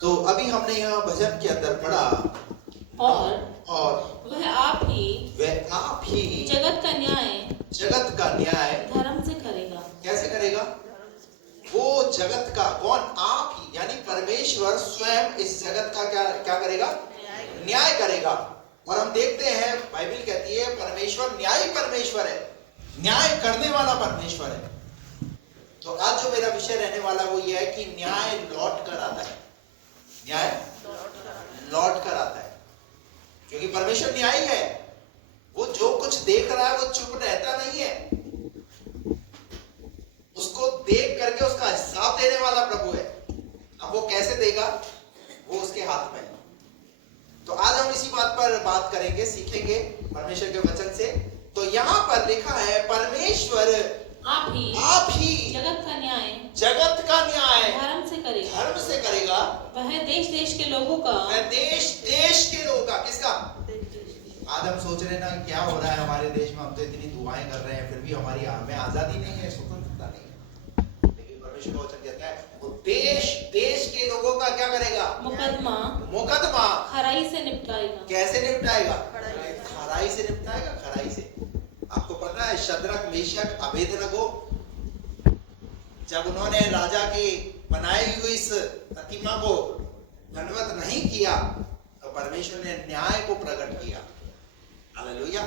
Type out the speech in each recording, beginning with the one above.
तो अभी हमने यहाँ भजन के अंदर पढ़ा और वह आप ही जगत का न्याय धर्म से करेगा। कैसे करेगा? वो जगत का कौन? आप ही, यानी परमेश्वर स्वयं इस जगत का क्या करेगा? न्याय करेगा। और हम देखते हैं बाइबल कहती है परमेश्वर न्यायी परमेश्वर है, न्याय करने वाला परमेश्वर है। तो आज जो मेरा विषय रहने वाला वो ये है कि न्याय लौट कर आता है, न्याय लौट कर आता है, क्योंकि परमेश्वर न्यायी है। वो जो कुछ देख रहा है वो चुप रहता नहीं है, उसको देख करके उसका हिसाब देने वाला प्रभु है। अब वो कैसे देगा, वो उसके हाथ में है। तो आज हम इसी बात पर बात करेंगे, सीखेंगे परमेश्वर के वचन से। तो यहाँ पर लिखा है परमेश्वर आप ही जगत का न्याय धर्म से करेगा। वह देश देश के लोगों का किसका? आज हम सोच रहे हैं ना क्या हो रहा है हमारे देश में, हम तो इतनी दुआएं कर रहे हैं फिर भी हमें आजादी नहीं है, स्वतंत्रता नहीं है। लेकिन परमेश्वर का वचन कहता है वो देश के लोगों का क्या करेगा? मुकदमा खराई से निपटाएगा। कैसे निपटाएगा? खराई से निपटाएगा। खराई से। आपको पता है शद्रक मेशक अबेदनगो जब उन्होंने राजा की बनाई हुई इस प्रतिमा को दंडवत नहीं किया तो परमेश्वर ने न्याय को प्रकट किया। हालेलुया।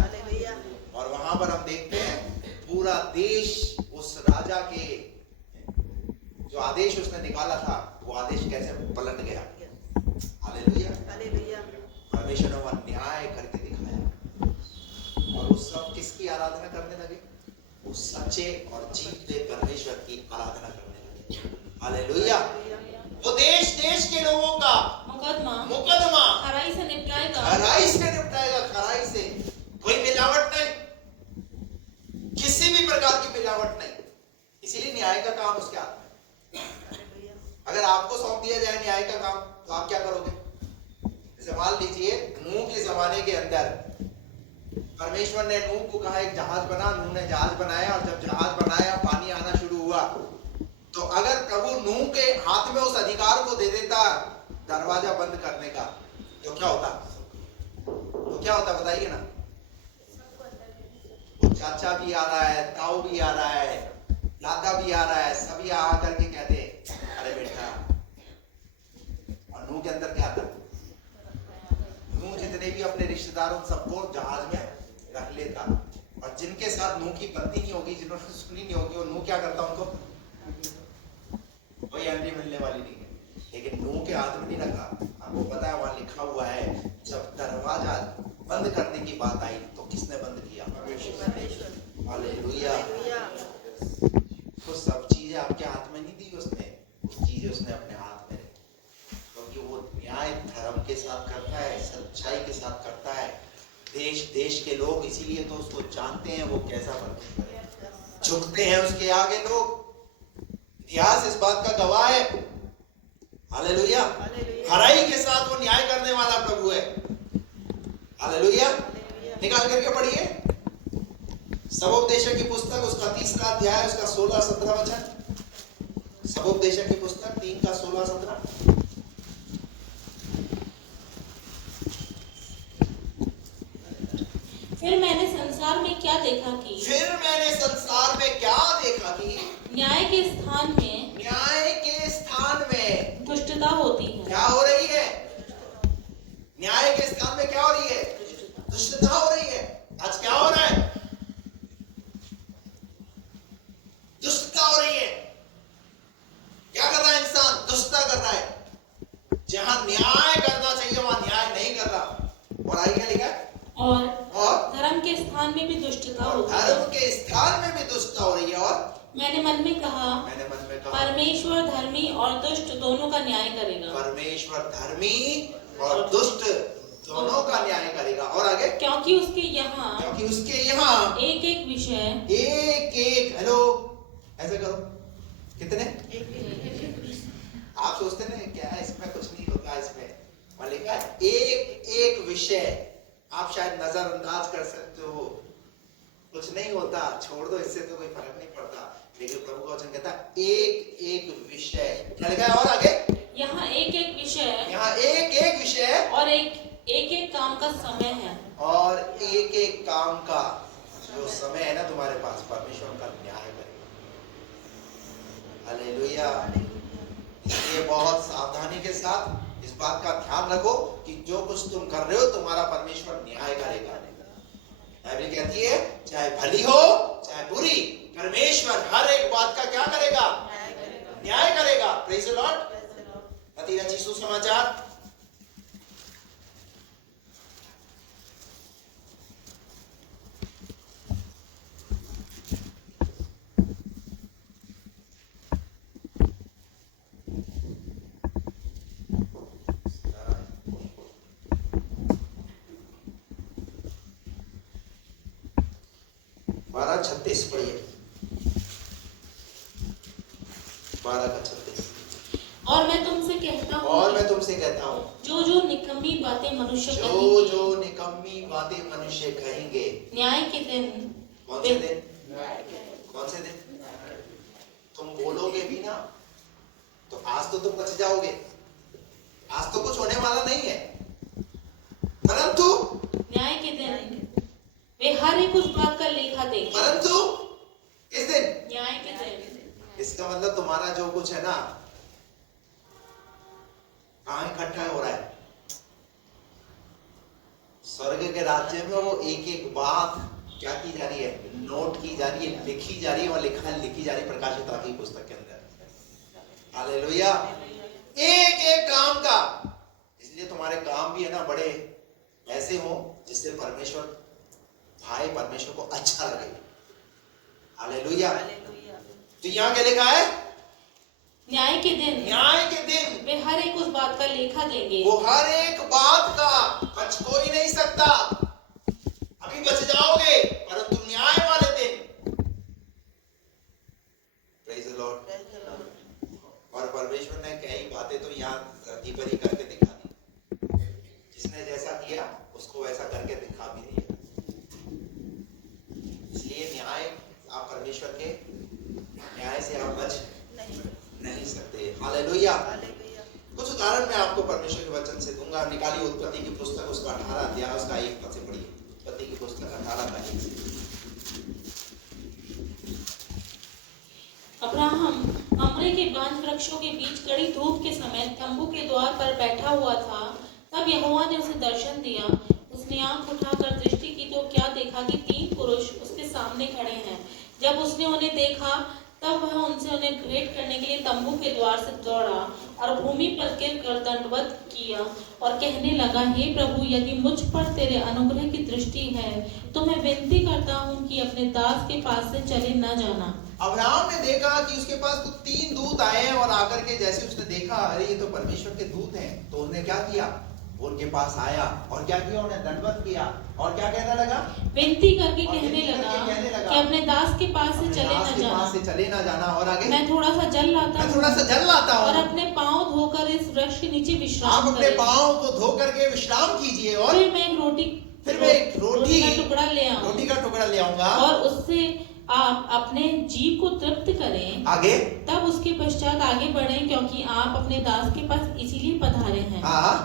और वहां पर हम देखते हैं पूरा देश उस राजा के जो आदेश उसने निकाला था वो आदेश कैसे पलट गया। हालेलुया। परमेश्वर ने वह न्याय करके दिखाया और वो सब किसकी आराधना करने लगे? उस सच्चे और जीते परमेश्वर की आराधना करने लगे। हालेलुया। वो देश के लोगों का मुकदमा खराई से निपटाएगा। खराई से। कोई मिलावट नहीं, किसी भी प्रकार की मिलावट नहीं। इसीलिए न्याय का काम उसके हाथ में। अगर आपको सौंप दिया जाए न्याय का काम तो आप क्या करोगे? जैसे मान लीजिए नूह के जमाने के अंदर परमेश्वर ने नूह को कहा एक जहाज बना, नूह ने जहाज बनाया और जब जहाज बनाया पानी आना शुरू हुआ तो अगर प्रभु नूह के हाथ में उस अधिकार को दे देता दरवाजा बंद करने का तो क्या होता? बताइए ना। वो चाचा भी आ रहा है, ताऊ भी आ रहा है, दादा भी आ रहा है, सभी आ करके कहते अरे बेटा। और नूह के अंदर क्या था? नूह जितने भी अपने रिश्तेदारों सबको जहाज में रख लेता और जिनके साथ नूह की बनती नहीं होगी, जिन्होंने सुनी नहीं होगी, वो नूह क्या करता? उनको कोई एंट्री मिलने वाली नहीं है। लेकिन नूह के हाथ में नहीं रखा। आपको पता है वहां लिखा हुआ है जब दरवाजा बंद करने की बात आई तो किसने बंद किया? परमेश्वर। हालेलुया। तो सब चीजें आपके हाथ में नहीं दी उसने, वो चीजें उसने अपने हाथ में रखी, क्योंकि वो न्याय धर्म के साथ करता है, सच्चाई के साथ करता है। देश के लोग इसीलिए तो उसको जानते हैं वो कैसा परमेश्वर है, झुकते हैं उसके आगे लोग। इतिहास इस बात का गवाह है। हालेलुया। खराई के साथ वो न्याय करने वाला प्रभु है। हालेलुया। निकाल करके पढ़िए सबोपदेशक की पुस्तक उसका 3रा अध्याय उसका 16-17 वचन। सबोपदेशक की पुस्तक 3 का 16-17। फिर मैंने संसार में क्या देखा कि न्याय के स्थान में दुष्टता होती है। क्या हो रही है? न्याय के स्थान में क्या हो रही है? दुष्टता हो रही है। आज क्या हो रहा है? दुष्टता हो रही है। क्या कर रहा है इंसान? दुष्टता कर रहा है। जहां न्याय करना चाहिए वहां न्याय नहीं कर रहा। और आगे क्या लिखा है? और धर्म के स्थान में भी दुष्टता होती है। धर्म के स्थान में भी दुष्टता हो रही है। और मैंने मन में कहा परमेश्वर धर्मी और दुष्ट दोनों का न्याय करेगा। परमेश्वर धर्मी और दुष्ट दोनों का न्याय करेगा। और आगे क्योंकि उसके यहाँ एक एक विषय हेलो ऐसे करो कितने आप सोचते ना क्या है इसमें कुछ नहीं होता। इसमें लिखा है एक विषय। आप शायद नजरअंदाज कर सकते हो, कुछ नहीं होता, छोड़ दो, इससे तो कोई फर्क नहीं पड़ता। लेकिन प्रभु का वचन कहता है एक विषय। क्या लिखा है? और आगे यहाँ एक विषय और एक काम का समय है। और एक एक काम का जो समय है ना तुम्हारे पास, परमेश्वर का न्याय करेगा। हालेलुया। इसलिए बहुत सावधानी के साथ इस बात का ध्यान रखो कि जो कुछ तुम कर रहे हो तुम्हारा परमेश्वर न्याय करेगा। बाइबल कहती है चाहे भली हो चाहे बुरी, परमेश्वर हर एक बात का क्या करेगा? न्याय करेगा। Praise the Lord. मत्ती रचित सुसमाचार 12:36 पढ़िए। 12:36। और मैं तुमसे कहता हूँ जो निकम्मी बातें मनुष्य कहेंगे न्याय के दिन। कौन से दिन? तुम बोलोगे भी ना तो आज तो तुम बच जाओगे, आज तो कुछ होने वाला नहीं है, परंतु न्याय के दिन वे हर एक उस बात का लेखा देंगे। परंतु इस दिन, न्याय के दिन, इसका मतलब तुम्हारा जो कुछ है ना कहाँ इकट्ठा हो रहा है? स्वर्ग के राज्य में वो एक एक बात क्या की जा रही है? नोट की जा रही है, लिखी जा रही है, और लिखी जा रही है प्रकाशित वाक्य की पुस्तक के अंदर। हालेलुया। एक एक काम का। इसलिए तुम्हारे काम भी है ना बड़े ऐसे हो जिससे परमेश्वर को अच्छा लगे। हालेलुया। तो यहाँ क्या लिखा है? न्याय के दिन वे हर एक उस बात का लेखा देंगे। वो हर एक बात का बच कोई नहीं सकता। अभी बच जाओगे परंतु न्याय वाले दिन। Praise the Lord. और परमेश्वर ने कई बातें तो यहाँ धरती पर ही करके दिखा दी। जिसने जैसा किया उसको वैसा करके दिखा भी दिया। इसलिए न्याय, आप परमेश्वर के न्याय से आप बच नहीं सकते। हालेलुया। कुछ उदाहरण मैं आपको परमेश्वर के वचन से दूंगा। निकालिए उत्पत्ति की पुस्तक उसका 18 अध्याय उसका 1 पद से पढ़िए। उत्पत्ति की पुस्तक 18 का 1 से। अब्राहम ममरे के बांज वृक्षों के बीच कड़ी धूप के समय तंबू के द्वार पर बैठा हुआ था। तब यहोवा ने उसे दर्शन दिया। उसने आंख उठाकर दृष्टि की तो क्या देखा कि 3 पुरुष उसके सामने खड़े हैं। जब उसने उन्हें देखा तब वह उन्हें भेंट करने के लिए तंबू के द्वार से दौड़ा और भूमि पर गिरकर दंडवत किया और कहने लगा, हे प्रभु, यदि मुझ पर तेरे अनुग्रह की दृष्टि है तो मैं विनती करता हूँ कि अपने दास के पास से चले न जाना। अब्राहम ने देखा कि उसके पास तो 3 दूत आए हैं और आकर के जैसे उसने देखा अरे ये तो परमेश्वर के दूत हैं, तो उसने क्या किया? उनके पास आया और क्या किया? उन्हें दंडवत किया और क्या कहने लगा? विनती करके कहने लगा कि अपने दास के पास से चले न जाना। और आगे, मैं थोड़ा सा जल लाता हूँ और अपने पाँव धोकर इस वृक्ष के नीचे विश्राम करें। आप अपने पाँव को धो करके विश्राम कीजिए और फिर मैं एक रोटी का टुकड़ा ले आऊंगा और उससे आप अपने जीव को तृप्त करें। आगे, तब उसके पश्चात आगे बढ़ें, क्योंकि आप अपने दास के पास इसीलिए पधारे हैं।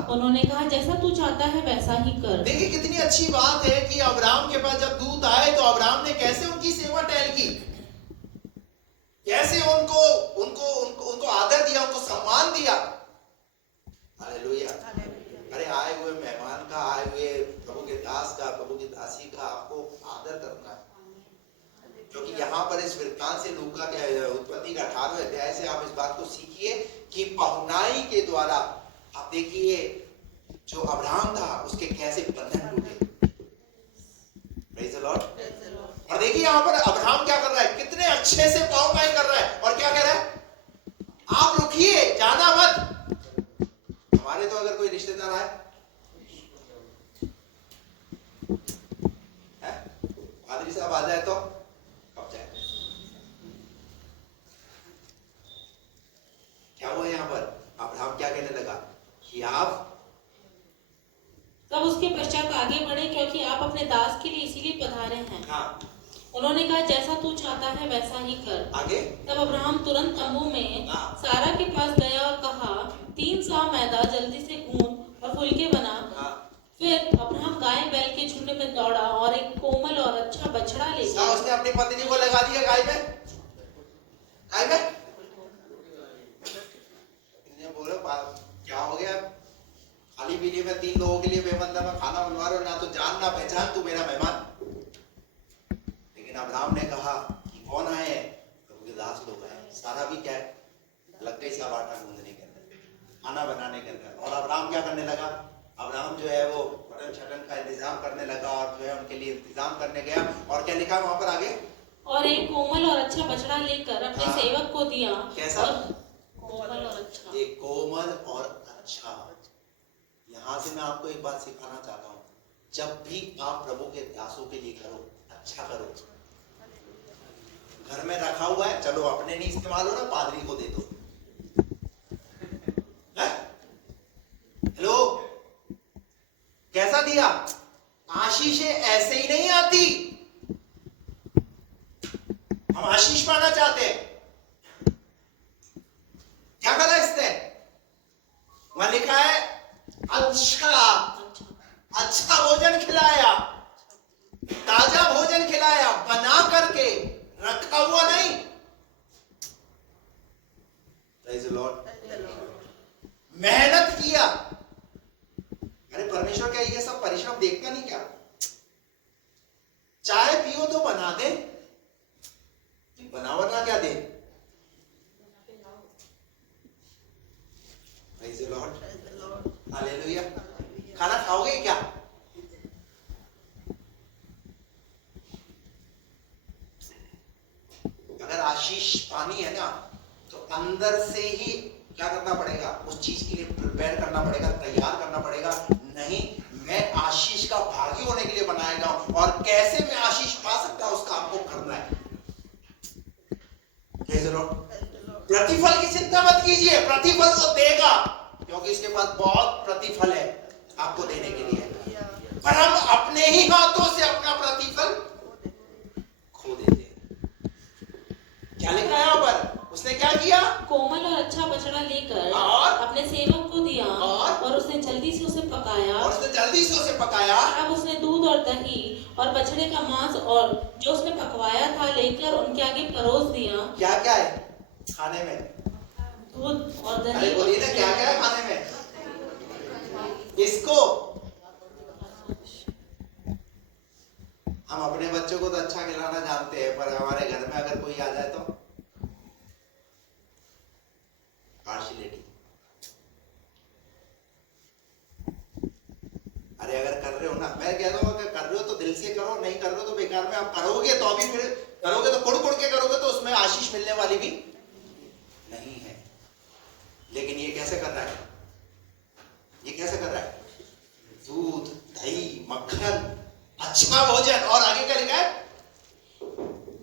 उन्होंने कहा, जैसा तू चाहता है वैसा ही कर। देखिए कितनी अच्छी बात है कि अब्राहम के पास जब दूत आए तो अब्राहम ने कैसे उनकी सेवा टहल की, कैसे उनको आदर दिया, उनको सम्मान दिया। हालेलुया। अरे आए हुए मेहमान का, आए हुए प्रभु के दास का, प्रभु की दासी का आपको आदर करना है। क्योंकि यहाँ पर इस वृत्तांत से लूका के उत्पत्ति का 18वें अध्याय से आप इस बात को सीखिए कि पहुनाई के द्वारा आप देखिए जो अब्राहम था उसके कैसे बंधन टूटे। Praise the Lord. और देखिए यहाँ पर अब्राहम क्या कर रहा है, कितने अच्छे से पहुनाई कर रहा है और क्या कह रहा है? आप रुकिए, जाना मत। हमारे तो अगर कोई रिश्तेदार आए पादरी साहब आ जाए तो कब जाए? क्या हुआ यहाँ पर? अब्राहम क्या कहने लगा कि आप तब उसके पश्चात आगे बढ़े, क्योंकि आप अपने दास के लिए इसीलिए पधारे हैं। हाँ। उन्होंने कहा, जैसा तू चाहता है वैसा ही कर। आगे, तब अब्राहम तुरंत तंबू में सारा के पास गया और कहा, 3 सौ मैदा जल्दी से गूंथ और फुलके बना के लिए मैं 3 लोगों के लिए बेबंदा मैं खाना बनवा रहा हूँ, ना तो जान ना पहचान, तू मेरा मेहमान। लेकिन अब्राहम ने कहा कि कौन आए हैं? प्रभु के दास लोग आए। सारा भी क्या है, लग गई सब आटा गूंदने के अंदर, खाना बनाने के अंदर। और अब्राहम क्या करने लगा? अब्राहम जो है वो मटन छटन का इंतजाम करने लगा और जो है उनके लिए इंतजाम करने गया। और क्या लिखा वहां पर आगे? और एक कोमल और अच्छा बछड़ा लेकर अपने हाँ। सेवक को दिया। कैसा? कोमल और अच्छा। एक कोमल और अच्छा। यहां से मैं आपको एक बात सिखाना चाहता हूं, जब भी आप प्रभु के दासों के लिए करो, अच्छा करो। घर में रखा हुआ है, चलो अपने नहीं इस्तेमाल हो रहा, पादरी को दे दो। हेलो, कैसा दिया? आशीष ऐसे ही नहीं आती। हम आशीष पाना चाहते हैं। क्या करा इसने? वहां लिखा है अच्छा भोजन खिलाया, ताजा भोजन खिलाया, बना करके रखा हुआ नहीं। Praise the Lord. मेहनत किया। अरे परमेश्वर क्या ये सब परिश्रम देखता नहीं क्या? चाय पियो तो बना दे, बनावट क्या दे? Praise the Lord. हालेलुया। खाना खाओगे क्या? अगर आशीष पानी है ना, तो अंदर से ही क्या करना पड़ेगा? उस चीज के लिए प्रिपेयर करना पड़ेगा, तैयार करना पड़ेगा। नहीं, मैं आशीष का भागी होने के लिए बनाया गया हूं, और कैसे मैं आशीष पा सकता हूं उसका आपको करना है। प्रतिफल की चिंता मत कीजिए, प्रतिफल तो देगा, क्योंकि इसके पास बहुत प्रतिफल है आपको देने के लिए। पर हम अपने ही हाथों से अपना प्रतिफल खो देते हैं। क्या लिखा है यहाँ पर? उसने क्या किया? कोमल और अच्छा बछड़ा लेकर और अपने सेवक को दिया, और उसने जल्दी से उसे पकाया। अब उसने दूध और दही और बछड़े का मांस और जो उसने पकवाया था लेकर उनके आगे परोस दिया। क्या क्या है खाने में? दूध और दही। अरे बोलिए ना, क्या क्या है खाने में? इसको हम अपने बच्चों को तो अच्छा खिलाना जानते हैं, पर हमारे घर में अगर कोई आ जाए तो पार्शियलिटी। अरे अगर कर रहे हो ना, मैं कह रहा हूं अगर कर रहे हो तो दिल से करो, नहीं कर रहे हो तो बेकार में। आप करोगे तो अभी फिर करोगे तो कुड़ के करोगे तो उसमें आशीष मिलने वाली भी नहीं है। लेकिन ये कैसे कर रहा है? ये कैसे कर रहा है? दूध, दही, मक्खन, अच्छा भोजन, और आगे क्या लिखा है?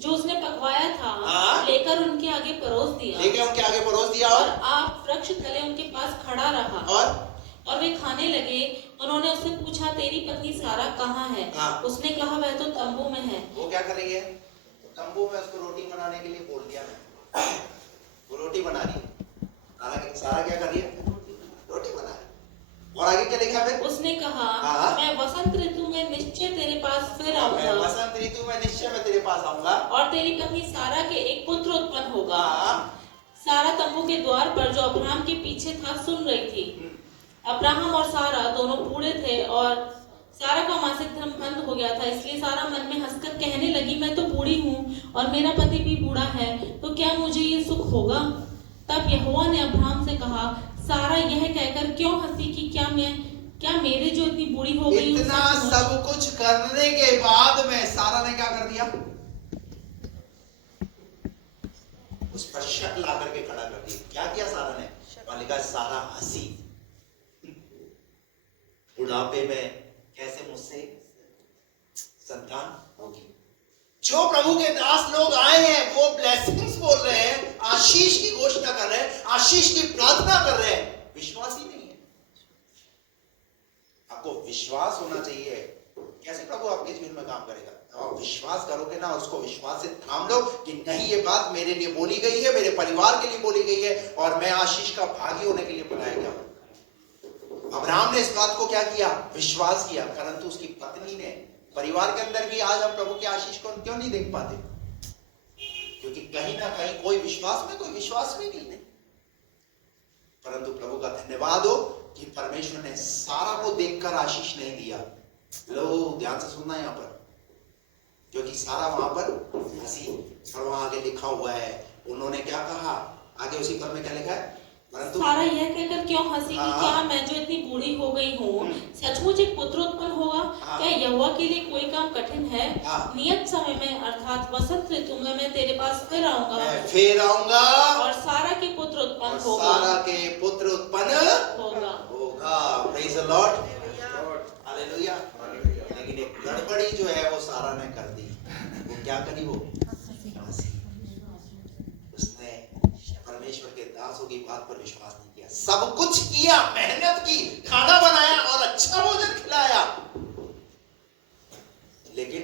जो उसने पकवाया था लेकर उनके आगे परोस दिया। और आप वृक्ष तले उनके पास खड़ा रहा, और वे खाने लगे। उन्होंने उससे पूछा, तेरी पत्नी सारा कहाँ है? उसने कहा, वह तो तंबू में है। वो क्या कर रही है? तंबू में उसको रोटी बनाने के लिए बोल दिया मैं। वो रोटी बना रही है। सारा क्या कर रही है? रोटी बना रही है। और आगे क्या लिखा है? उसने कहा, मैं वसंत ऋतु में निश्चय तेरे पास फिर आऊंगा। वसंत ऋतु में निश्चय मैं तेरे पास आऊंगा, और तेरी पत्नी सारा के एक पुत्र उत्पन्न होगा। सारा तंबू के द्वार पर जो अब्राहम के पीछे था सुन रही थी। अब्राहम और सारा दोनों बूढ़े थे, और सारा का मासिक धर्म बंद हो गया था। इसलिए सारा मन में हंसकर कहने लगी, मैं तो बूढ़ी हूँ और मेरा पति भी बूढ़ा है, तो क्या मुझे ये सुख होगा? तब यहोवा ने अब्राहम से कहा, सारा यह कहकर क्यों हंसी कि क्या मेरे जो इतनी बूढ़ी हो गई? इतना सब कुछ करने के बाद में सारा ने क्या कर दिया? उस पर शक ला करके खड़ा कर दिया। क्या किया सारा ने? मालिका सारा हंसी। बुढ़ापे में कैसे मुझसे संतान होगी? जो प्रभु के दास लोग आए हैं वो ब्लेसिंग्स बोल रहे हैं, आशीष की घोषणा कर रहे हैं, आशीष की प्रार्थना कर रहे हैं। विश्वास ही नहीं है। आपको विश्वास होना चाहिए। कैसे प्रभु आपके जीवन में काम करेगा? आप विश्वास करोगे ना, उसको विश्वास से थाम लो कि नहीं, ये बात मेरे लिए बोली गई है, मेरे परिवार के लिए बोली गई है, और मैं आशीष का भागी होने के लिए बुलाया गया हूं। अब्राहम ने इस बात को क्या किया? विश्वास किया। परंतु उसकी पत्नी ने, परिवार के अंदर भी आज हम प्रभु की आशीष को क्यों नहीं देख पाते? क्योंकि कहीं ना कहीं कोई विश्वास में नहीं। परंतु प्रभु का धन्यवाद हो, कि परमेश्वर ने सारा को देखकर आशीष नहीं दिया। लो ध्यान से सुनना यहाँ पर, क्योंकि सारा वहां पर हंसी, और वहां आगे लिखा हुआ है उन्होंने क्या कहा, आगे उसी पर में क्या लिखा है, परंतु सारा यह कहकर क्यों हंसी कि क्या मैं जो इतनी बूढ़ी हो गई हूँ सचमुच एक पुत्र उत्पन्न होगा? क्या यहोवा के लिए कोई काम कठिन है? नियत समय में अर्थात वसंत ऋतु में मैं तेरे पास फिर आऊंगा और सारा के पुत्र उत्पन्न होगा। सारा के पुत्र उत्पन्न होगा। Praise the Lord, hallelujah. लेकिन एक गड़बड़ी जो है वो सारा ने कर दी। वो क्या करी? वो उसने परमेश्वर के दासों की बात पर विश्वास नहीं किया। सब कुछ किया, मेहनत की, खाना बनाया और अच्छा भोजन खिलाया, लेकिन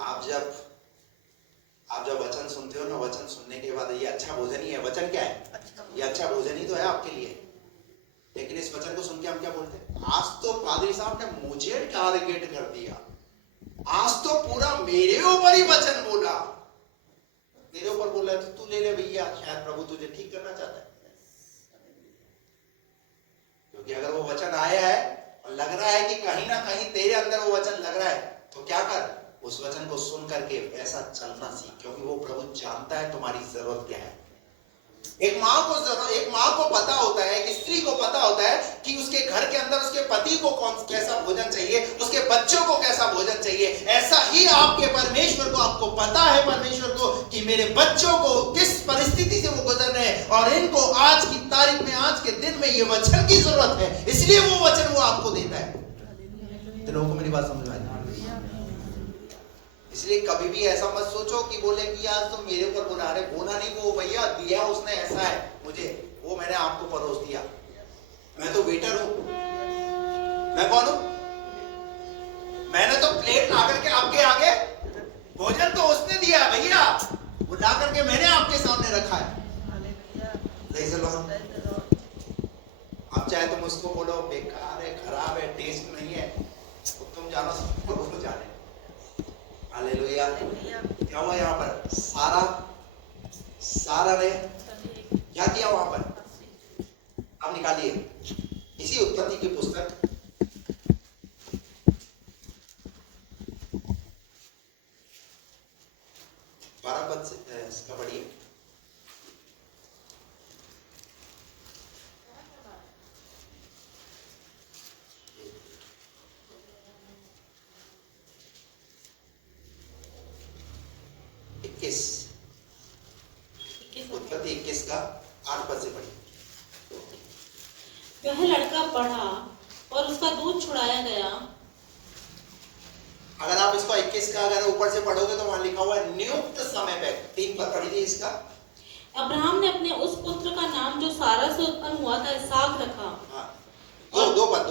आप जब वचन सुनते हो ना, वचन सुनने के बाद ये अच्छा भोजन ही है। वचन क्या है? ये अच्छा भोजन ही तो है आपके लिए। लेकिन इस वचन को सुन के हम क्या बोलते हैं? आज तो पादरी साहब ने मुझे टारगेट कर दिया, आज तो पूरा मेरे ऊपर ही वचन बोला। तेरे ऊपर बोला है तो तू ले ले भैया, शायद प्रभु तुझे ठीक करना चाहता है। क्योंकि अगर वो वचन आया है और लग रहा है कि कहीं ना कहीं तेरे अंदर वो वचन लग रहा है, तो क्या कर, उस वचन को सुन करके वैसा चलना सीख, क्योंकि वो प्रभु जानता है तुम्हारी जरूरत क्या है। एक माँ को पता होता है, एक स्त्री को पता होता है कि उसके घर के अंदर उसके पति को कैसा भोजन चाहिए, उसके बच्चों को कैसा भोजन चाहिए। ऐसा ही आपके परमेश्वर को, आपको पता है परमेश्वर को कि मेरे बच्चों को किस परिस्थिति से वो गुजर रहे हैं और इनको आज की तारीख में, आज के दिन में ये वचन की जरूरत है, इसलिए वो वचन वो आपको देता है। तो लोगों को मेरी बात समझ में आई? इसलिए कभी भी ऐसा मत सोचो कि बोले कि यार तुम मेरे ऊपर बोला। अरे बोला नहीं, वो भैया दिया उसने, ऐसा है मुझे, वो मैंने आपको परोस दिया। मैं तो वेटर हूं। मैं कौन हूं? मैंने तो प्लेट ला करके आपके आगे, भोजन तो उसने दिया भैया, वो ला करके मैंने आपके सामने रखा है। अब चाहे तुम उसको बोलो बेकार है, खराब है, टेस्ट नहीं है, तो तुम जानो, सबको बोलो जाने। हालेलुया। क्या हुआ यहाँ पर? सारा ने क्या किया वहां पर? अब निकालिए इसी उत्पत्ति की पुस्तक 12 पद से इसका पढ़िए। उत्पत्ति 21 का 8 पद से पढ़िए। वह लड़का बढ़ा और उसका दूध छुड़ाया गया। अगर आप इसको 21 का अगर ऊपर से पढ़ोगे तो वहां लिखा हुआ है नियुक्त समय पे। 3 पद पढ़िए इसका। अब्राहम ने अपने उस पुत्र का नाम जो सारा से उत्पन्न हुआ था इसहाक रखा। दो पद।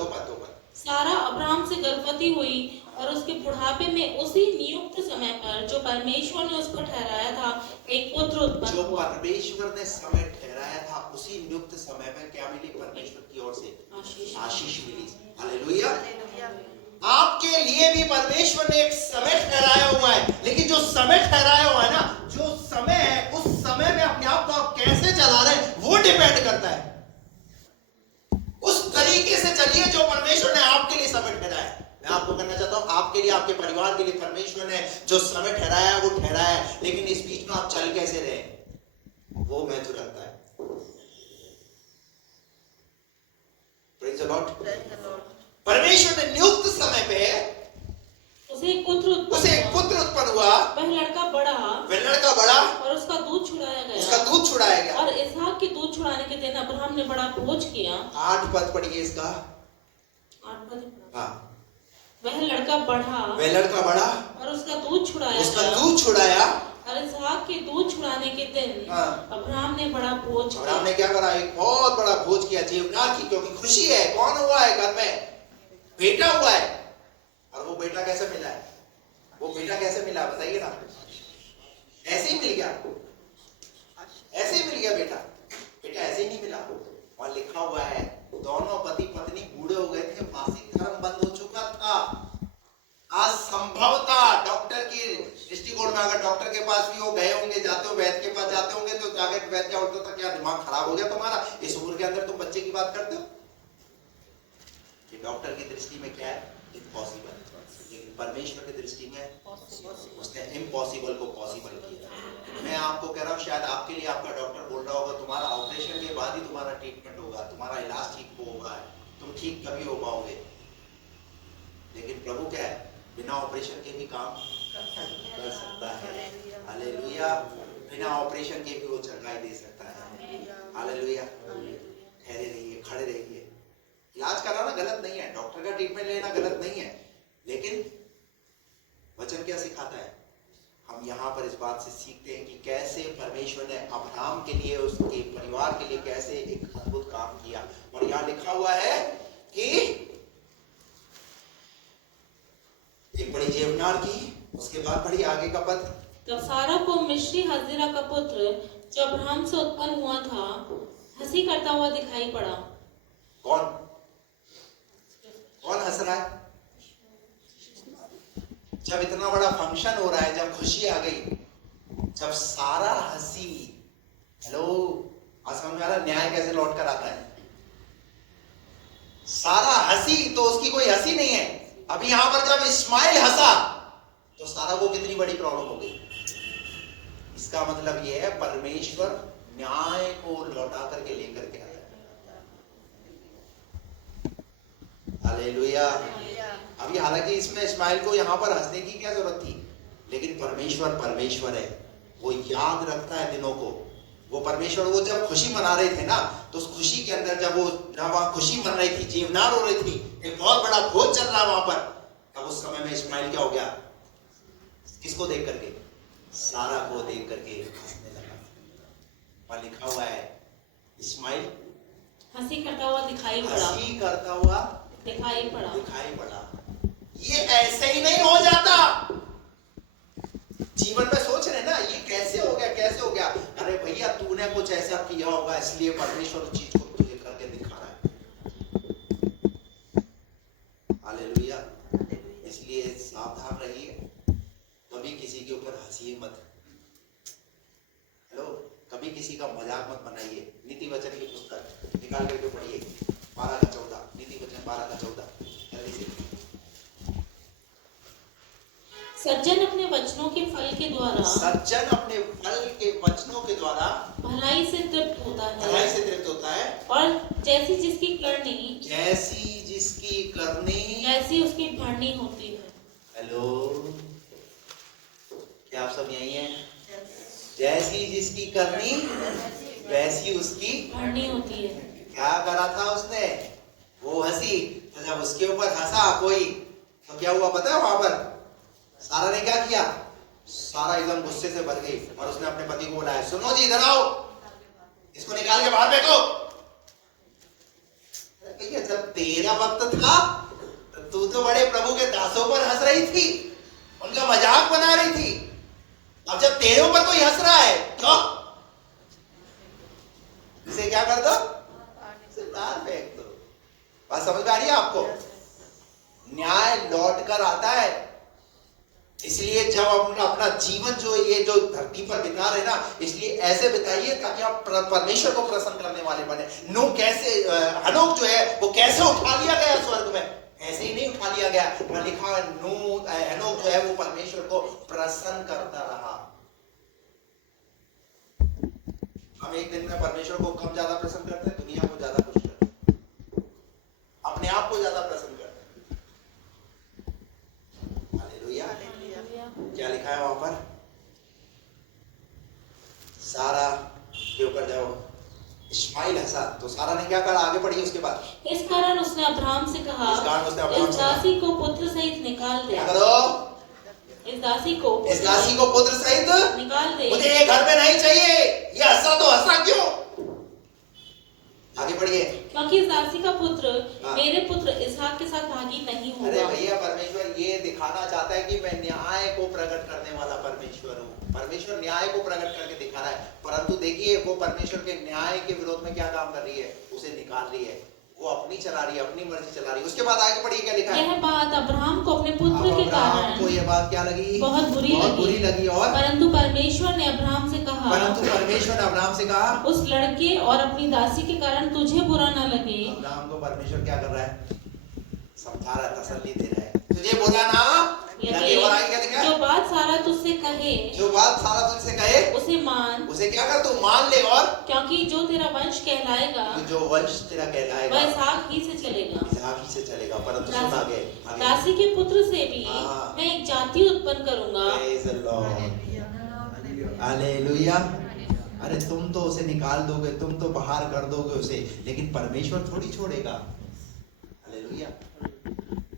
सारा अब्राहम से गर्भवती हुई और उसके बुढ़ापे में उसी नियुक्त समय पर जो परमेश्वर ने उसको ठहराया था एक पुत्र उत्पन्न जो परमेश्वर ने समय ठहराया था उसी नियुक्त समय में क्या मिली? परमेश्वर की ओर से आशीष मिली। हालेलुया। आपके लिए भी परमेश्वर ने एक समय ठहराया हुआ है, लेकिन जो समय ठहराया हुआ है ना, जो समय है, उस समय में अपने आप को आप कैसे चला रहे हैं वो डिपेंड करता है। उस तरीके से चलिए जो परमेश्वर ने आपके लिए समय ठहराया है। मैं आपको कहना चाहता हूं, आपके लिए, आपके परिवार के लिए परमेश्वर ने जो समय ठहराया है वो ठहराया है, लेकिन इस बीच में आप चल कैसे रहे वो महत्व रखता है। Praise the Lord. परमेश्वर ने नियुक्त समय पे उसे एक पुत्र उत्पन्न हुआ। वह लड़का बड़ा और उसका दूध छुड़ाया गया। और इसहाक के दूध छुड़ाने के दिन अब्राहम ने बड़ा भोज किया। 8 पद पढ़िए इसका। 8 पद। हाँ। वह लड़का बढ़ा और उसका दूध छुड़ाया। और इसहाक के दूध छुड़ाने के दिन अब्राहम ने बड़ा भोज किया। अब्राहम ने क्या करा? एक बहुत बड़ा भोज किया जीवनाथ की, क्योंकि खुशी है। कौन हुआ है घर में? बेटा हुआ है। और वो बेटा कैसे मिला है? बताइए ना। ऐसे ही मिल गया बेटा ऐसे ही नहीं मिला। वहां लिखा हुआ है दोनों पति पत्नी बूढ़े हो गए थे, मासिक धर्म बंद हो चुका था। आज संभवतः डॉक्टर की दृष्टिकोण में अगर डॉक्टर के पास भी वो गए होंगे, जाते हो वैद्य के पास जाते होंगे, तो जाकर वैद्य क्या बोलता था, क्या दिमाग खराब हो गया तुम्हारा, इस उम्र के अंदर तुम बच्चे की बात करते हो? ये डॉक्टर की दृष्टि में क्या है? इम्पॉसिबल। लेकिन परमेश्वर की दृष्टि में उसने इम्पॉसिबल को पॉसिबल किया। मैं आपको कह रहा हूँ, शायद आपके लिए आपका डॉक्टर बोल रहा होगा तुम्हारा ऑपरेशन के बाद ही तुम्हारा ट्रीटमेंट होगा, तुम्हारा इलाज ठीक होगा, तुम ठीक कभी हो पाओगे। लेकिन प्रभु क्या है, बिना ऑपरेशन के भी काम कर सकता है। हालेलुया। बिना ऑपरेशन के भी वो चंगाई दे सकता है। हालेलुया। ठहरे रहिए, खड़े रहिए। इलाज कराना गलत नहीं है, डॉक्टर का ट्रीटमेंट लेना गलत नहीं है, लेकिन वचन क्या सिखाता है? हम यहाँ पर इस बात से सीखते हैं कि कैसे परमेश्वर ने अब्राहम के लिए, उसके परिवार के लिए कैसे एक अद्भुत काम किया। और यहाँ लिखा हुआ है कि एक बड़ी जेवनार की, उसके बाद बड़ी आगे का पद। तब सारा को मिस्री हजीरा का पुत्र जो अब्राहम से उत्पन्न हुआ था हंसी करता हुआ दिखाई पड़ा। कौन कौन हंस रहा है? जब इतना बड़ा फंक्शन हो रहा है, जब खुशी आ गई, जब सारा हंसी, हेलो, समझ में आ रहा न्याय कैसे लौट कर आता है? सारा हंसी तो उसकी कोई हंसी नहीं है। अभी यहां पर जब इस्माइल हंसा तो सारा को कितनी बड़ी प्रॉब्लम हो गई। इसका मतलब यह है परमेश्वर न्याय को लौटा करके लेकर के आया। हालेलुया। अभी हालांकि इसमें इस्माइल को यहां पर हंसने की क्या जरूरत थी, लेकिन परमेश्वर परमेश्वर है, वो याद रखता है दिनों को। वो परमेश्वर, वो जब खुशी मना रहे थे ना, तो उस खुशी के अंदर जब वहां खुशी मन रही थी, जीवनार हो रही थी, एक बहुत बड़ा भोज चल रहा वहां पर, तब उस समय में इस्माइल क्या हो गया? किसको देख करके? सारा को देख करके हंसने लगा। वहां लिखा हुआ है इस्माइल हंसी करता हुआ दिखाई पड़ा। हंसी करता हुआ दिखाई पड़ा। दिखाई पड़ा। ये ऐसे ही नहीं हो जाता। जीवन में सोच रहे ना, ये कैसे हो गया, कैसे हो गया? अरे भैया, तूने कुछ ऐसा किया होगा, इसलिए परमेश्वर उस चीज को तुझे करके दिखा रहा है। हालेलुया। इसलिए सावधान रहिए, कभी किसी के ऊपर हंसिए मत। हेलो, कभी किसी का मजाक मत बनाइए। नीति वचन की पुस्तक निकाल करके पढ़िए, 12:14, नीति वचन 12:14, जल्दी से। सज्जन अपने वचनों के फल के द्वारा, सज्जन अपने फल के वचनों के द्वारा भलाई से तृप्त होता है। भलाई से तृप्त होता है। और जैसी जिसकी करनी, जैसी जिसकी करनी, ऐसी उसकी भरनी होती है। हेलो, क्या आप सब यही हैं? जैसी जिसकी करनी, वैसी उसकी भरनी होती है। क्या करा था उसने? वो हंसी, तो जब उसके ऊपर हंसा कोई, तो क्या हुआ पता है? वहां पर सारा ने क्या किया? सारा एकदम गुस्से से भर गई और उसने अपने पति को बुलाया, सुनो जी इधर आओ, इसको निकाल के बाहर फेंको। भैया, जब तेरा वक्त था तो तू तो बड़े प्रभु के दासों पर हंस रही थी, उनका मजाक बना रही थी। अब जब तेरे ऊपर कोई हंस रहा है तो इसे क्या कर दो? बाहर फेंक दो। बात समझ में आ रही है आपको? न्याय लौट कर आता है। इसलिए जब अपना जीवन जो धरती पर बिता रहे ना, इसलिए ऐसे बिताइए ताकि आप परमेश्वर को प्रसन्न करने वाले बने। हनोक जो है वो कैसे उठा लिया गया स्वर्ग में? ऐसे ही नहीं उठा लिया गया। वहां लिखा है हनोक जो है वो परमेश्वर को प्रसन्न करता रहा। हम एक दिन में परमेश्वर को कम ज्यादा प्रसन्न करते हैं, दुनिया को ज्यादा खुश करते हैं, अपने आप को ज्यादा प्रसन्न करते हैं। हालेलुया। क्या लिखा है वहां पर? सारा के ऊपर जब इस्माइल हंसा तो सारा ने क्या करा? आगे पढ़िए उसके बाद। इस कारण उसने अब्राहम से कहा, इस दासी को पुत्र सहित निकाल दे। क्या करो? इस दासी को पुत्र सहित निकाल दे। मुझे ये घर में नहीं चाहिए। ये हंसा तो हंसा क्यों? आगे बढ़िए। क्योंकि इस दासी का पुत्र मेरे पुत्र इसहाक के साथ भागी नहीं होगा। अरे भैया, परमेश्वर ये दिखाना चाहता है कि मैं न्याय को प्रकट करने वाला परमेश्वर हूँ। परमेश्वर न्याय को प्रकट करके दिखा रहा है, परंतु देखिए वो परमेश्वर के न्याय के विरोध में क्या काम कर रही है? उसे निकाल रही है। वो अपनी चला रही है, अपनी मर्जी चला रही है। उसके बाद आगे पढ़िए क्या लिखा है। यह बात अब्राहम को अपने पुत्र के अब्राहम को कारण ये बात क्या लगी? बहुत बुरी लगी। और परंतु परमेश्वर ने अब्राहम से कहा, अब्राहम से कहा, उस लड़के और अपनी दासी के कारण तुझे बुरा न लगे। अब्राहम को परमेश्वर क्या कर रहा है? समझा रहा है, तसल्ली दे रहा है, तुझे बोला ना लगे। और आगे क्या लिखा है? जो बात सारा तुझसे कहे उसे मान, उसे क्या कर, तू मान ले। और क्योंकि जो तेरा वंश कहलाएगा जो वंश तेरा कहलाएगा वह इसहाक ही से चलेगा। इसहाक ही से चलेगा। परंतु सुन आगे, दासी के पुत्र से भी हाँ। मैं एक जाति उत्पन्न करूंगा। Praise the Lord. हालेलुया। अरे तुम तो उसे निकाल दोगे, तुम तो बाहर कर दोगे उसे, लेकिन परमेश्वर थोड़ी छोड़ेगा। हालेलुया।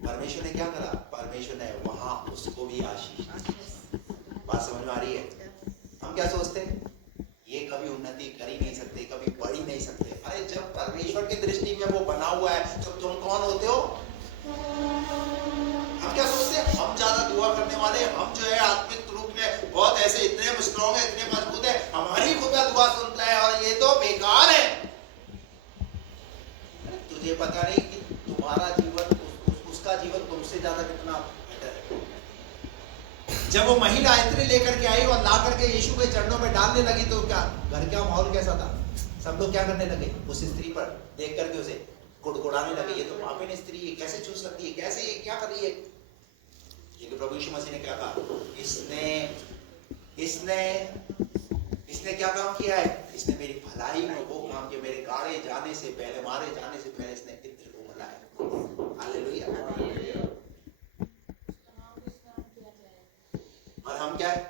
परमेश्वर ने क्या करा? परमेश्वर ने वहां उसको भी आशीष दी। बात समझ में आ रही है? हम क्या सोचते हैं? ये कभी उन्नति कर ही नहीं सकते, कभी बढ़ ही नहीं सकते। अरे जब परमेश्वर की दृष्टि में वो बना हुआ है तो तुम कौन होते हो? हम क्या सोचते हैं? हम ज्यादा दुआ करने वाले, हम जो है आत्मिक रूप में बहुत ऐसे इतने स्ट्रॉन्ग है, इतने मजबूत है, हमारी खुदा दुआ सुनता है और ये तो बेकार है। तुझे पता नहीं कि तुम्हारा जीवन उसका जीवन तुमसे ज्यादा कितना बेटर है। जब वो महिला इत्र लेकर के आई और ला करके यीशु के चरणों में डालने लगी तो क्या घर का माहौल कैसा था? सब लोग क्या करने लगे? उस स्त्री पर देख करके उसे गुड़गुड़ाने लगे, ये तो पापिन स्त्री है, कैसे छू सकती है, कैसे ये क्या कर रही है? लेकिन प्रभु यीशु मसीह ने क्या कहा? इसने क्या काम किया है? इसने मेरी भलाई में वो काम किया, मेरे गाड़े जाने से पहले, मारे जाने से पहले इसने इत्र को मलाया। हालेलुया। और हम क्या है?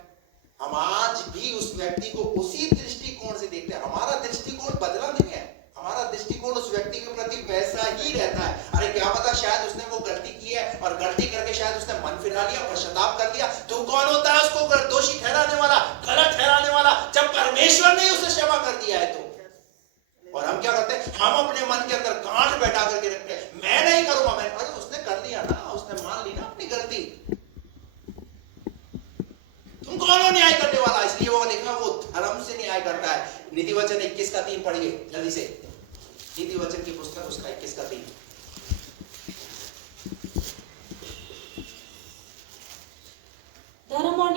हम आज भी उस व्यक्ति को उसी दृष्टिकोण से देखते हैं। हमारा दृष्टिकोण बदला नहीं है, हमारा दृष्टिकोण उस व्यक्ति के प्रति वैसा ही रहता है। अरे क्या पता शायद उसने वो गलती की है और गलती करके शायद उसने मन फिरा लिया, पश्चाताप कर लिया, तो कौन होता है उसको दोषी ठहराने वाला, गलत ठहराने वाला? जब परमेश्वर ने उसे क्षमा कर दिया है तो। और हम क्या करते हैं? हम अपने मन के अंदर गांठ बैठा करके रखते हैं, मैं नहीं करूंगा। मैं, अरे उसने कर लिया ना, उसने मान ली ना अपनी गलती, तुम कौन हो न्याय करने वाला? इसलिए वो लिखा, वो धर्म से न्याय करता है। नीति वचन 21 का 3 पढ़िए जल्दी से। नीति वचन की पुस्तक उसका 21 का 3। धर्म और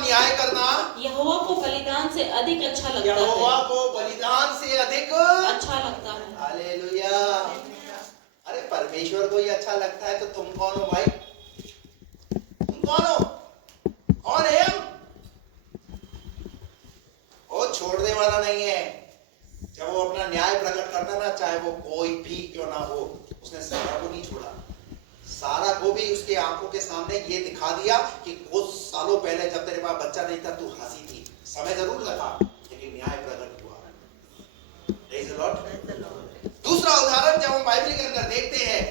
न्याय करना यहोवा को बलिदान से अधिक अच्छा लगता है। यहोवा को बलिदान से अधिक अच्छा लगता है। हालेलुया। अरे परमेश्वर को ही अच्छा लगता है तो तुम कौन हो भाई? तुम कौन हो? कौन है हम? वो छोड़ने वाला नहीं है। जब वो अपना न्याय प्रकट करता ना, चाहे वो कोई भी क्यों ना हो, उसने सारा को नहीं छोड़ा। सारा को भी उसके आंखों के सामने ये दिखा दिया कि कुछ सालों पहले जब तेरे पास बच्चा नहीं था तू हंसी थी। समय जरूर लगा लेकिन न्याय प्रकट हुआ। Praise the Lord। दूसरा उदाहरण जब हम बाइबल के अंदर देखते हैं,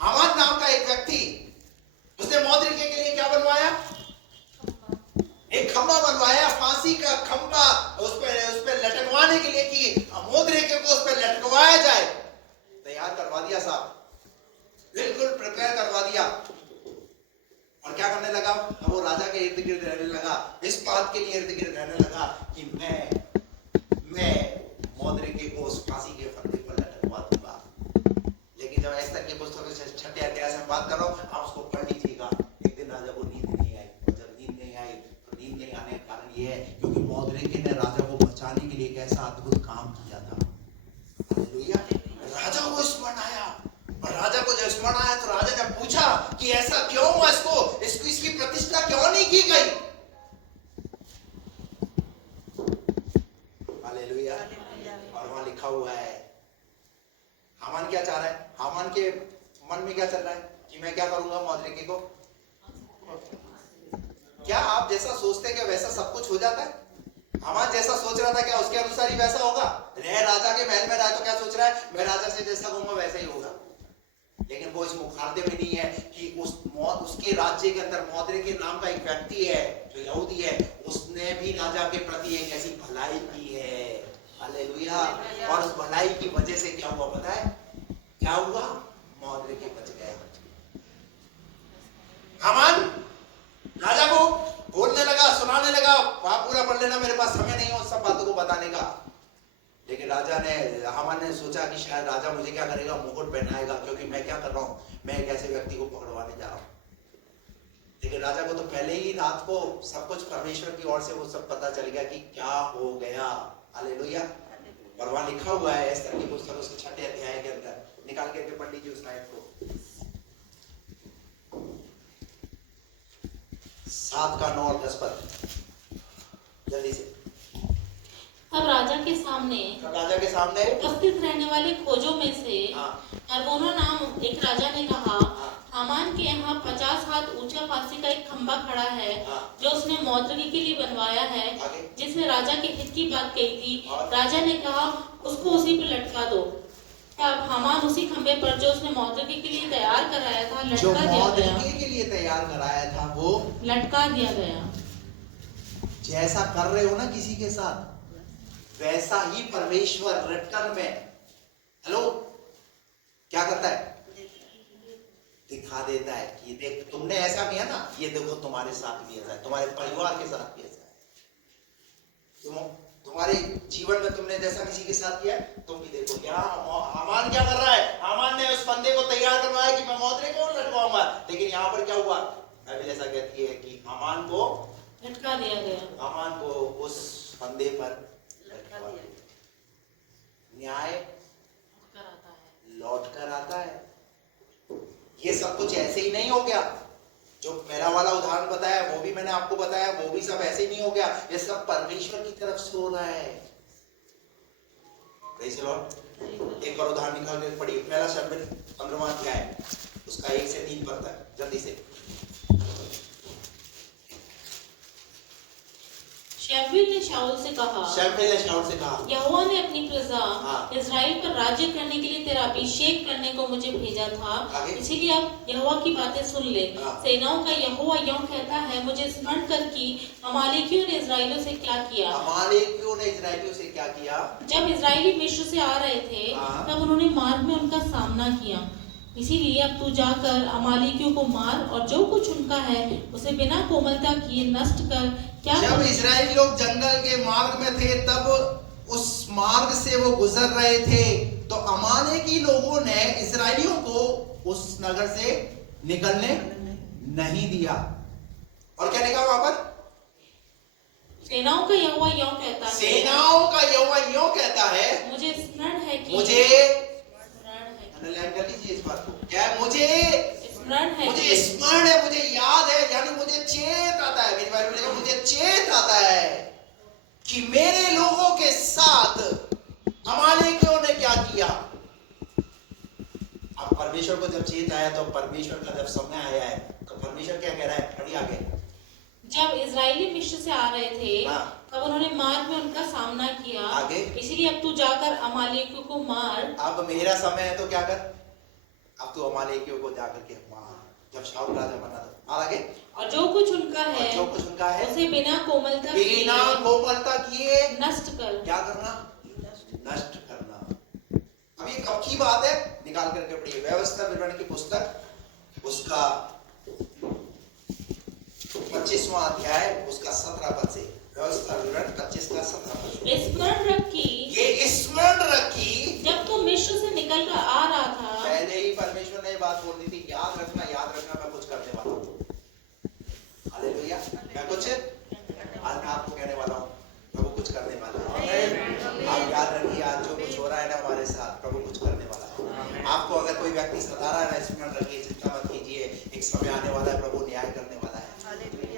हामान नाम का एक व्यक्ति, उसने मौद्रिके के लिए क्या बनवाया? एक खंबा बनवाया, फांसी का खंबा उस पर लटकवाने के लिए कि मौद्रिके को उस पर लटकवाया जाए। तैयार करवा दिया साहब, बिल्कुल प्रिपेयर करवा दिया। और क्या करने लगा? अब वो राजा के इर्द गिर्द रहने लगा, इस बात के लिए इर्द गिर्द रहने लगा कि मैं मौद्रिके को उस फांसी के फंदे पर लटकवा दूंगा। लेकिन जब एस्तर की पुस्तक से 6 अध्याय से बात कर रहा हूं, आप उसको पढ़ लीजिएगा। एक दिन राजा को नींद नहीं आई, और जब नींद नहीं आई तो नींद नहीं आने का कारण यह है क्योंकि मौद्रिके ने राजा को बचाने के लिए एक ऐसा अद्भुत काम किया था। हालेलुया। राजा को स्मरण आया, और राजा को जब स्मरण आया तो राजा ने पूछा कि ऐसा क्यों हुआ, इसकी प्रतिष्ठा क्यों नहीं की गई? हालेलुया। और वहां लिखा हुआ है, हामान क्या चाह रहा है? हामान के मन में क्या चल रहा है कि मैं क्या करूंगा मौद्रिके को? क्या आप जैसा सोचते हैं क्या वैसा सब कुछ हो जाता है? हामान जैसा सोच रहा था क्या उसके अनुसार ही वैसा होगा? राजा के महल में रहा तो क्या सोच रहा है? मैं राजा से जैसा कहूंगा वैसा ही होगा। लेकिन वो इस मुखालते में नहीं है कि उसके राज्य के अंदर मौद्रिके नाम का एक व्यक्ति है जो यहूदी है, उसने भी राजा के प्रति एक ऐसी भलाई की है। हालेलुया। और उस भलाई की वजह से क्या हुआ पता है? क्या हुआ? मौद्रिके बच गया। हामान राजा को बोलने लगा, सुनाने लगा, वहां पूरा पढ़ लेना, मेरे पास समय नहीं है उस सब बातों को बताने का। लेकिन राजा ने हामान ने सोचा कि शायद राजा मुझे क्या करेगा, मुकुट पहनाएगा, क्योंकि मैं क्या कर रहा हूँ, मैं एक ऐसे व्यक्ति को पकड़वाने जा रहा हूँ। लेकिन राजा को तो पहले ही रात को सब कुछ परमेश्वर की ओर से वो सब पता चल गया कि क्या हो गया। हालेलुया। और वहां लिखा हुआ है एस्तर की पुस्तक उसके 6 अध्याय के अंदर, निकाल के पढ़ लीजिए उस आयत को, 7 का 9 और 10 पद जल्दी से। तब राजा के सामने उपस्थित रहने वाले खोजों में से अरबोना नाम एक राजा ने कहा, हामान के यहाँ 50 हाथ ऊंचा फांसी का एक खंबा खड़ा है, जो उसने मौद्रिकी के लिए बनवाया है, जिसमें राजा के हित की बात कही थी। राजा ने कहा, उसको उसी पर लटका दो। तब हामान उसी खंबे पर जो उसने मौद्रिकी के लिए तैयार कराया था, लटका दिया गया। जैसा कर रहे हो ना किसी के साथ, वैसा ही परमेश्वर रिटर्न में हेलो क्या करता है, दिखा देता है कि देख तुमने ऐसा किया ना, ये देखो तुम्हारे साथ भी ऐसा है, तुम्हारे परिवार के साथ भी ऐसा है, तुम्हारे जीवन में तुमने जैसा किसी के साथ किया है, तुम भी देखो। यहाँ हामान क्या कर रहा है, हामान ने उस फंदे को तैयार करवाया कि मैं मौद्रिक को लटकाऊंगा, लेकिन यहाँ पर क्या हुआ, बाइबल ऐसा कहती है कि हामान को लटका दिया गया, हामान को उस फंदे पर लटका दिया। न्याय लौट कर आता है। ये सब कुछ ऐसे ही नहीं हो गया, जो पहला वाला उदाहरण बताया वो भी मैंने आपको बताया, वो भी सब ऐसे ही नहीं हो गया, ये सब परमेश्वर की तरफ से हो रहा है। Praise the Lord. एक और उदाहरण निकाल के पढ़िए, पहला शमूएल 15वां अध्याय उसका 1 से 3 पद तक जल्दी से। शमूएल ने शाऊल से कहा, यहोवा ने अपनी प्रजा इस्राएल पर राज्य करने के लिए तेरा अभिषेक करने को मुझे भेजा था, इसीलिए अब यहोवा की बातें सुन ले। सेनाओं का यहोवा यूं कहता है, मुझे स्मरण कर कि अमालेकियों ने इस्राएलियों से क्या किया। जब इस्राएली मिस्र से आ रहे थे, तब उन्होंने मार्ग में उनका सामना किया। इसीलिए अब तू जाकर अमालेकियों को मार और जो कुछ उनका है उसे बिना कोमलता किए नष्ट कर। क्या जब इस्राएली लोग जंगल के मार्ग में थे, तब उस मार्ग से वो गुजर रहे थे, तो अमालेकी लोगों ने इस्राएलियों को उस नगर से निकलने नहीं दिया। और क्या लिखा वहां पर, सेनाओं का यहोवा यूं कहता है, मुझे स्मरण है कि कर लीजिए इस बात को, क्या है, मुझे स्मरण है, मुझे याद है, यानी मुझे चेत आता है। मेरी बाइबल में मुझे चेत आता है कि मेरे लोगों के साथ अमालेकियों ने क्या किया। अब परमेश्वर को जब चेत आया, तो परमेश्वर का जब समय आया है, तो परमेश्वर क्या कह रहा है, पढ़िए आगे। जब इस्राएली मिस्र से आ रहे थे, तब उन्होंने मार्ग में उनका सामना किया, आगे, इसलिए अब तू जाकर अमालेकियों को मार। अब मेरा समय है तो क्या कर, अब तू अमालेकियों को जाकर के मार। जब शाऊल राजा बना था, आगे, और जो कुछ उनका है उसे बिना कोमलता किए नष्ट कर। क्या करना, नष्ट करना। अब ये कब की बात है, निकाल करके पढ़िए, व्यवस्था विवरण की पुस्तक उसका 25वां अध्याय उसका 17 पद से। व्यवस्था विवरण 25 का 17 पद। स्मरण रख कि जब तू मिस्र से निकल कर आ रहा था, पहले ही परमेश्वर ने बात बोल दी थी, याद रखना मैं कुछ करने वाला हूँ। हालेलुया। मैं कुछ आज मैं आपको कहने वाला हूँ, प्रभु कुछ करने वाला है। आप याद रखिए, आज जो कुछ हो रहा है ना हमारे साथ, प्रभु कुछ करने वाला है। आपको अगर कोई व्यक्ति सता रहा है ना, स्मरण रखिए, चिंता मत कीजिए, एक समय आने वाला है, प्रभु न्याय करने वाला है।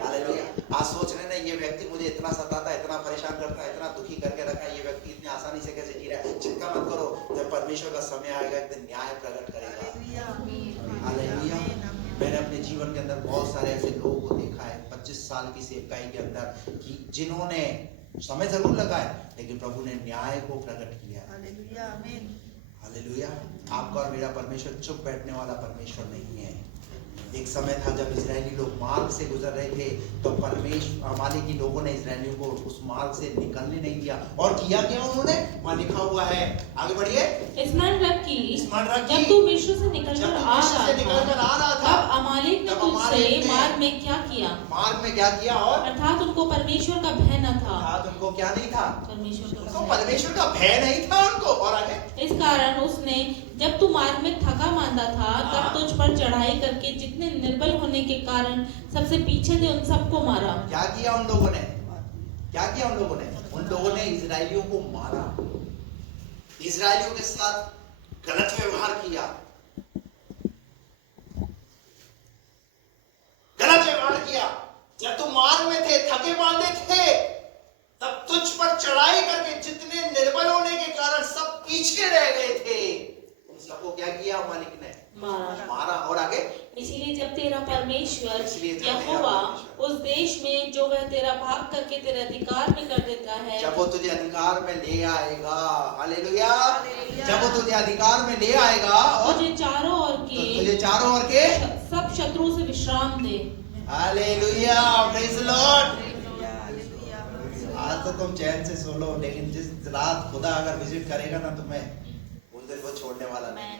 हालेलुया। आज सोच रहे ना, ये व्यक्ति मुझे इतना सताता है, इतना परेशान करता है, इतना दुखी करके रखा है, ये व्यक्ति इतनी आसानी से कैसे जी रहा है। चिंता मत करो, जब परमेश्वर का समय आएगा, एक दिन न्याय प्रकट करेगा। हालेलुया। मैंने अपने जीवन के अंदर बहुत सारे ऐसे लोगों को देखा है 25 साल की सेवकाई के अंदर, कि जिन्होंने समय जरूर लगा है, लेकिन प्रभु ने न्याय को प्रकट किया। हालेलुया। आपका और मेरा परमेश्वर चुप बैठने वाला परमेश्वर नहीं है। एक समय था जब इजरायली लोग मार्ग से गुजर रहे थे, तो परमेश्वर अमालेकी लोगों ने इजरायलियों को उस मार्ग से निकलने नहीं दिया। और किया क्या उन्होंने, वहां लिखा हुआ है, आगे बढ़िए। स्मरण रख कि जब तू मिस्र से निकलकर आ रहा था, तब अमालेक ने तुझसे मार्ग में क्या किया, और अर्थात उनको परमेश्वर का भय न था। उनको क्या नहीं था, परमेश्वर का भय नहीं था कारण उसने, जब तू मार्ग में थका मांदा था, तब तुझ पर चढ़ाई करके जितने निर्बल होने के कारण सबसे पीछे थे उन सबको मारा। क्या किया उन लोगों ने? क्या किया उन लोगों ने? उन लोगों ने इजरायलियों को मारा, इजरायलियों के साथ गलत व्यवहार किया, गलत व्यवहार किया। जब तुम मार्ग में थे, थके मांदे थे, तब तुझ पर चढ़ाई करके जितने निर्बल होने के कारण सब पीछे रह गए थे, उन सबको क्या किया? मालिक ने मारा। और आगे, इसीलिए जब तेरा परमेश्वर यहोवा उस देश में जो वह तेरा भाग करके तेरे अधिकार में कर देता है, जब वो तुझे अधिकार में ले आएगा, हालेलुया, जब वो तुझे अधिकार में ले आएगा और तुझे चारों ओर के सब शत्रु से विश्राम दे। Hallelujah, praise the lord. आज तो तुम चैन से सो लो, लेकिन जिस रात खुदा अगर विजिट करेगा ना तुम्हें, उस दिन वो छोड़ने वाला नहीं।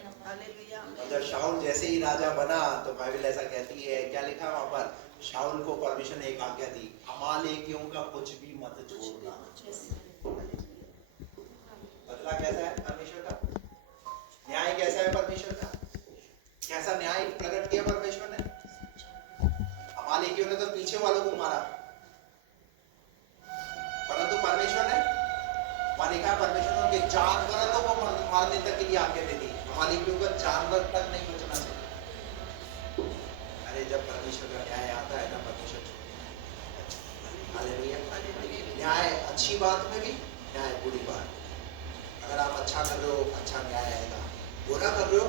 और जब शाऊल जैसे ही राजा बना तो बाइबल ऐसा कहती है, क्या लिखा है वहां पर? शाऊल को परमेश्वर ने एक आज्ञा दी, अमालेकियों का कुछ भी मत छोड़ना। बदला कैसा है परमेश्वर का? न्याय कैसा है परमेश्वर का? कैसा न्याय प्रकट किया परमेश्वर ने? अमालेकियों ने तो पीछे वालों को मारा, परंतु परमेश्वर ने लिखा, परमेश्वर ने उनके जानवरों को मारने तक के लिए आज्ञा दे दी। अमालेकियों का जानवर तक नहीं बचना चाहिए। अरे जब परमेश्वर का न्याय आता है ना, परमेश्वर हालेलुया, न्याय अच्छी बात में भी, न्याय बुरी बात। अगर आप अच्छा कर रहे हो, अच्छा न्याय आएगा, बुरा कर रहे हो,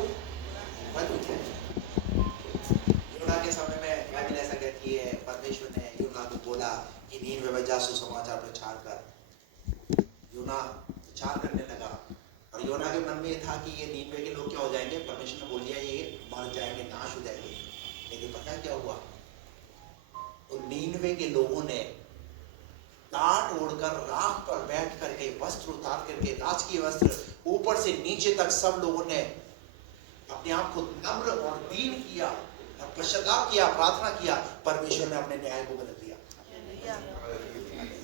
मत उठाए। यूना के समय में बाइबल ऐसा कहती है, परमेश्वर ने यूना को बोला कि नीनवे में जा सुसमाचार प्रचार कर। यूना प्रचार करने लगा और यूना के मन में ये था कि ये नीनवे के लोग क्या हो जाएंगे? परमेश्वर ने बोल दिया ये मर जाएंगे, नाश हो जाएंगे। लेकिन पता है क्या हुआ? उन नीनवे के लोगों ने टाट ओढ़कर राख पर बैठ करके, वस्त्र उतार करके, राजकीय वस्त्र ऊपर से नीचे तक सब लोगों ने अपने आप को नम्र और दीन किया और पश्चाताप किया, प्रार्थना किया। परमेश्वर ने अपने न्याय को बदल दिया।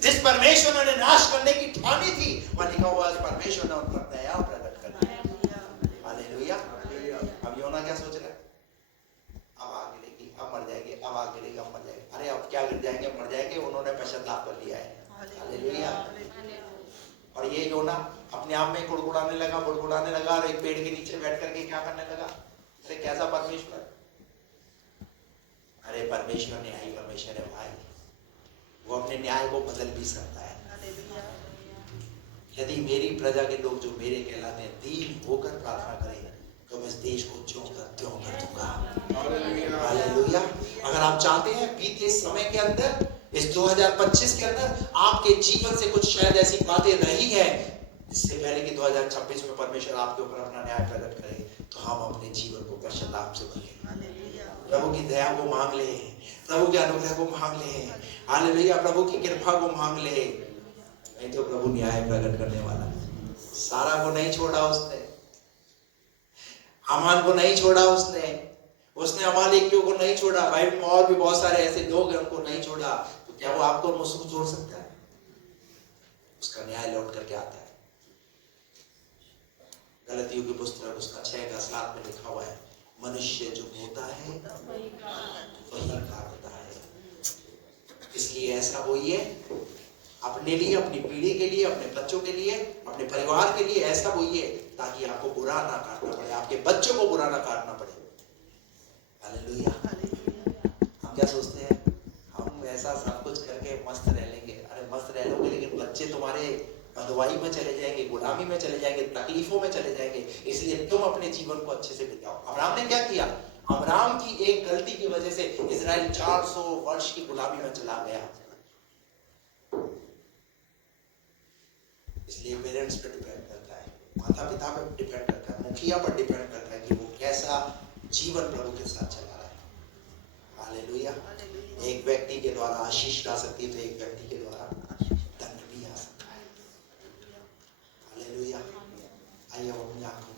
जिस परमेश्वर ने नाश करने की ठानी थी, वह लिखा हुआ है परमेश्वर ने उन पर दया प्रकट कर दी। हालेलुया। अब योना क्या सोच रहा है? अब आग गिरेगी, अब मर जाएंगे, अब आग गिरेगी, अब मर जाएंगे। अरे अब क्या गिर जाएंगे, मर जाएंगे। उन्होंने पश्चाताप कर लिया है। हालेलुया। और ये योना अपने आप में गुड़गुड़ाने लगा और एक पेड़ के नीचे बैठ करके क्या करने लगा? अरे कैसा परमेश्वर! अरे परमेश्वर न्यायी परमेश्वर है भाई, वो अपने न्याय को बदल भी सकता है। यदि मेरी प्रजा के लोग जो मेरे कहलाते हैं दीन होकर प्रार्थना करें, तो मैं इस देश को ज्यों कर त्यों कर दूंगा। हालेलुया। अगर आप चाहते हैं बीते समय के अंदर, इस 2025 के अंदर आपके जीवन से कुछ शायद ऐसी बातें रही है इससे पहले कि 2026 में परमेश्वर आपके ऊपर अपना न्याय प्रकट करे, तो हम अपने जीवन को पश्चाताप से भरें, प्रभु की दया को मांग ले, प्रभु के अनुग्रह को मांग ले, हालेलुया, प्रभु की कृपा को मांग ले। नहीं तो प्रभु न्याय प्रकट करने वाला। सारा को नहीं छोड़ा उसने, हामान को नहीं छोड़ा उसने अमालेकियों को नहीं छोड़ा। बाइबल में और भी बहुत सारे ऐसे लोग हैं, उनको नहीं छोड़ा। तो क्या वो आपको मुझसे छोड़ सकता है? उसका न्याय लौट करके आता है। गलतियों की पुस्तक उसका 6:7 में लिखा हुआ है, मनुष्य जो होता है वही करता है। इसलिए ऐसा होइए अपने लिए, अपनी पीढ़ी के लिए, अपने बच्चों के लिए, अपने परिवार के लिए ऐसा होइए ताकि आपको बुरा ना काटना पड़े, आपके बच्चों को बुरा ना काटना पड़े। हालेलुया। हम क्या सोचते हैं? हम ऐसा सब कुछ करके मस्त रह लेंगे। अरे मस्त रह लोगे, लेकिन बच्चे तुम्हारे बंधुआई में चले जाएंगे, गुलामी में चले जाएंगे, तकलीफों में चले जाएंगे। इसलिए तुम अपने जीवन को अच्छे से बिताओ। अब्राहम ने क्या किया? अब्राहम की एक गलती की वजह से इजराइल 400 वर्ष की गुलामी में चला गया। इसलिए पेरेंट्स पर डिपेंड करता है, माता पिता पर डिपेंड करता है, मुखिया पर डिपेंड करता है कि वो कैसा जीवन प्रभु के साथ चला रहा है। हालेलुया। एक व्यक्ति के द्वारा आशीष ला सकती है, तो एक व्यक्ति के द्वारा दंड भी आ सकता है। हालेलुया। आइए अपनी आंखों